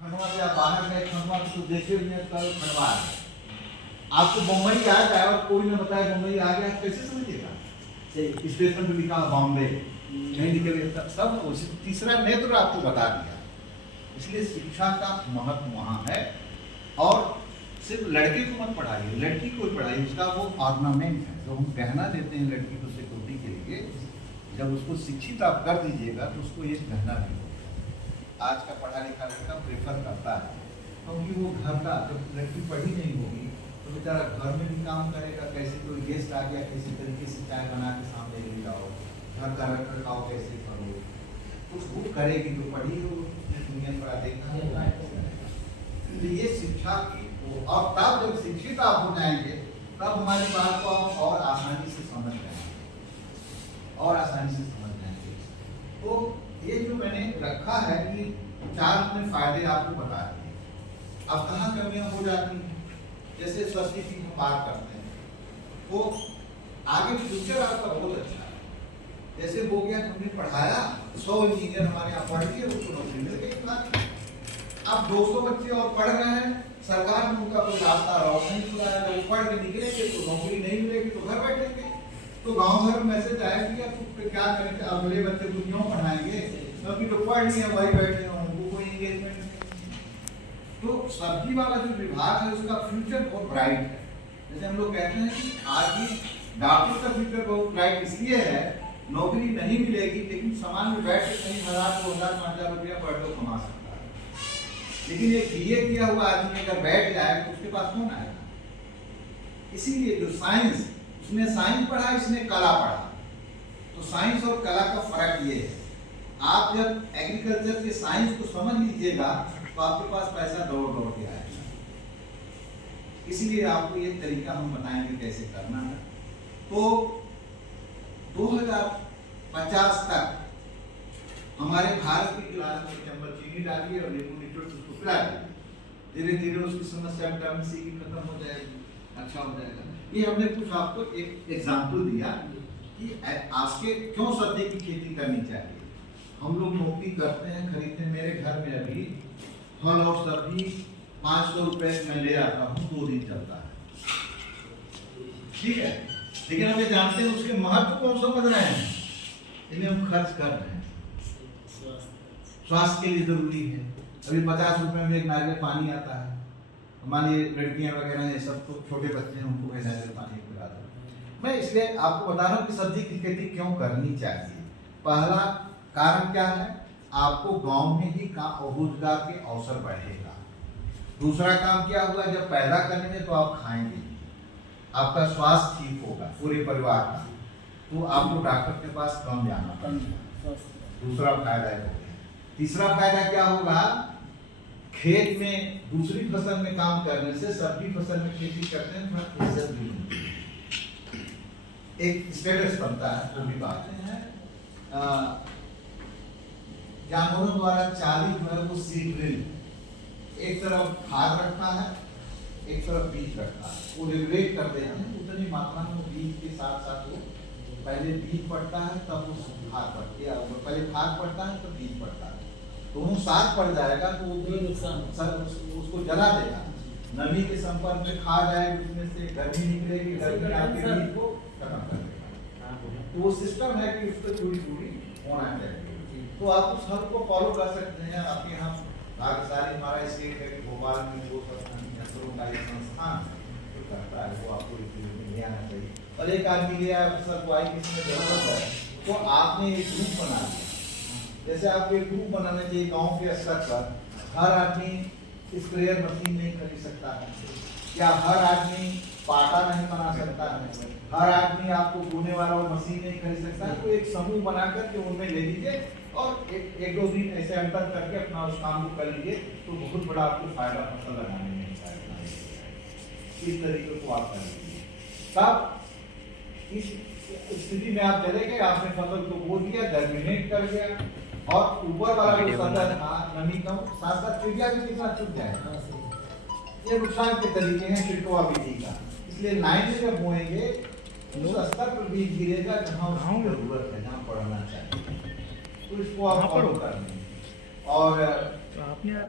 खंडवा से आप बाहर गए, खंडवा तो देखे हुए हैं, कल खंडवा आ गए, आपको मुंबई आ जाए और कोई ने बताया मुंबई आ गया, आप कैसे समझिएगा? स्टेशन पे लिखा बॉम्बे, नहीं लिखे सब तीसरा नेत्र आपको बता दिया। इसलिए शिक्षा का महत्व वहाँ है। और सिर्फ लड़के को मत पढ़ाइए, लड़की को ही पढ़ाइए, उसका वो ऑर्नामेंट है जो हम गहना देते हैं लड़की को सिक्योरिटी के लिए, जब उसको शिक्षित आप कर दीजिएगा तो उसको ये गहना नहीं होगा। आज का पढ़ा लिखा लड़का प्रेफर करता है, क्योंकि वो घर का, जब लड़की पढ़ी नहीं होगी तो बेचारा घर में भी काम करेगा, कैसे कोई गेस्ट आ गया किसी तरीके से चाय बना के सामने ले जाओ, घर का रख रखाव कैसे करो, तो वो करेगी जो पढ़ी हो, दुनिया थोड़ा देखना होगा। ये शिक्षा की, और तब जब शिक्षित आप हो जाएंगे तब हमारी बात को आप और आसानी से समझ जाएंगे, और आसानी से समझ जाएंगे। तो ये जो मैंने रखा है कि 4 अपने फायदे आपको बता दिए। अब कहाँ कमियां हो जाती हैं, जैसे सस्ती फी हम बात करते हैं, तो आगे फ्यूचर आपका बहुत अच्छा है। जैसे हो गया हमने पढ़ाया 100 इंजीनियर हमारे यहाँ पढ़ के उसको नौकरी मिल गई, अब 200 बच्चे और पढ़ रहे हैं, सरकार ने उनका कोई रास्ता रोक नहीं खुलाया, जब पढ़ के निकलेंगे तो नौकरी नहीं मिलेगी तो घर बैठेंगे। तो गांव घर में मैसेज आया कि आप क्या करेंगे, अगले बच्चे को क्यों पढ़ाएंगे, क्योंकि तो पढ़ नहीं है वही बैठे हैं, उनको कोई एंगेजमेंट नहीं। तो सब्जी वाला जो विभाग है उसका फ्यूचर बहुत ब्राइट है। जैसे हम लोग कहते हैं कि आज भी डॉक्टर का फ्यूचर बहुत ब्राइट इसलिए है, नौकरी नहीं मिलेगी लेकिन सामान में बैठ के कहीं 1000, 2000, 5000 रुपया पर डे कमा सकता है। लेकिन एक बीए किया हुआ आदमी अगर बैठ जाए तो उसके पास कौन आएगा? इसीलिए जो साइंस, उसने साइंस पढ़ा, इसने कला पढ़ा, तो साइंस और कला का फर्क ये है, आप जब एग्रीकल्चर के साइंस को समझ लीजिएगा तो आपके पास पैसा दौड़ दौड़ के आएगा। इसीलिए आपको ये तरीका हम बताएंगे कैसे करना है। तो 2050 तक हमारे भारत की गिलास में चम्मच चीनी डालिए और नींबू निचोड़ उसको पिला दीजिए, धीरे धीरे उसकी समस्या विटामिन सी की खत्म हो जाएगी, अच्छा हो जाएगा। ये हमने कुछ आपको एक एग्जाम्पल दिया कि आज के क्यों सब्जी की खेती करनी चाहिए। हम लोग नौकरी करते हैं, खरीदते हैं, मेरे घर में अभी फल और सब्जी 500 रुपए में ले आता हूँ, 2 दिन चलता है, ठीक है। लेकिन हम ये जानते हैं उसके महत्व को हम समझ रहे हैं, इसलिए हम खर्च कर रहे हैं। स्वास्थ्य के लिए जरूरी है। अभी 50 रुपए में एक नारियल पानी आता है, हमारी लड़कियां वगैरह ये सब तो छोटे बच्चे हैं, उनको नारियल पानी पिला दो। मैं इसलिए आपको बता रहा हूँ कि सब्जी की खेती क्यों करनी चाहिए। पहला कारण क्या है, आपको गांव में ही रोजगार के अवसर बढ़ेगा। दूसरा काम क्या हुआ, जब पैदा करेंगे तो आप खाएंगे, आपका स्वास्थ्य ठीक होगा पूरे परिवार का, तो आपको डॉक्टर के पास कम जाना पड़ेगा। दूसरा फायदा है। तीसरा फायदा क्या होगा, खेत में दूसरी फसल में काम करने से सब्जी फसल में खेती करते हैं थोड़ा इज्जत भी मिलती है, एक स्टेटस बनता है। वो भी बातें हैं, जानवरों द्वारा चाली जो है वो सीड ड्रिल, एक तरफ खाद रखता है, एक तरफ बीज रखता है, वो रेगुलेट कर देते हैं उतनी मात्रा में बीज के साथ साथ वो पहले बीज पड़ता है तब वो खाद पड़ती है, पहले खाद पड़ता है तब बीज पड़ता है, दोनों साथ पड़ जाएगा तो वो भी नुकसान उसको जला देगा। नमी के संपर्क में खा जाए, उसमें से गर्मी निकलेगी, गर्मी आपके बीज को खत्म कर देगा। तो वो सिस्टम है कि उसको चूड़ी होना चाहिए। तो आप उस हल को फॉलो कर सकते हैं। आपके यहाँ भाग्यशाली हमारा स्टेट है कि भोपाल में वो यंत्रों का एक संस्थान जो करता है, वो आपको ले आना चाहिए। और एक आदमी ले आया, अफसर को आई किसी में जरूरत है तो आपने एक ग्रुप बना दिया। जैसे आपको एक ग्रुप बनाना चाहिए गांव के स्तर पर। हर आदमी स्प्रेयर मशीन नहीं खरीद सकता है, या हर आदमी पाटा नहीं बना सकता है, हर आदमी आपको बोने वाला वो मशीन नहीं खरीद सकता है। तो एक समूह बनाकर के उनमें ले लीजिए और एक 2 दिन ऐसे अंतर करके अपना उस काम को कर लीजिए, तो बहुत बड़ा आपको फायदा फसल लगाने में होगा। इस तरीके को आप कर लीजिए, तब इस स्थिति में आप चले गए, आपने फसल को बो दिया, जर्मिनेट कर गया, और ऊपर वाला जो सतह था नमी का साथ साथ चिड़िया भी कितना छूट जाएगा। ये नुकसान के तरीके हैं छिड़कवा विधि का। इसलिए लाइन में जब बोएंगे उस स्तर पर बीज गिरेगा जहाँ उसकी जरूरत है, जहाँ पढ़ना चाहिए, तो इसको आप फॉलो कर लें। और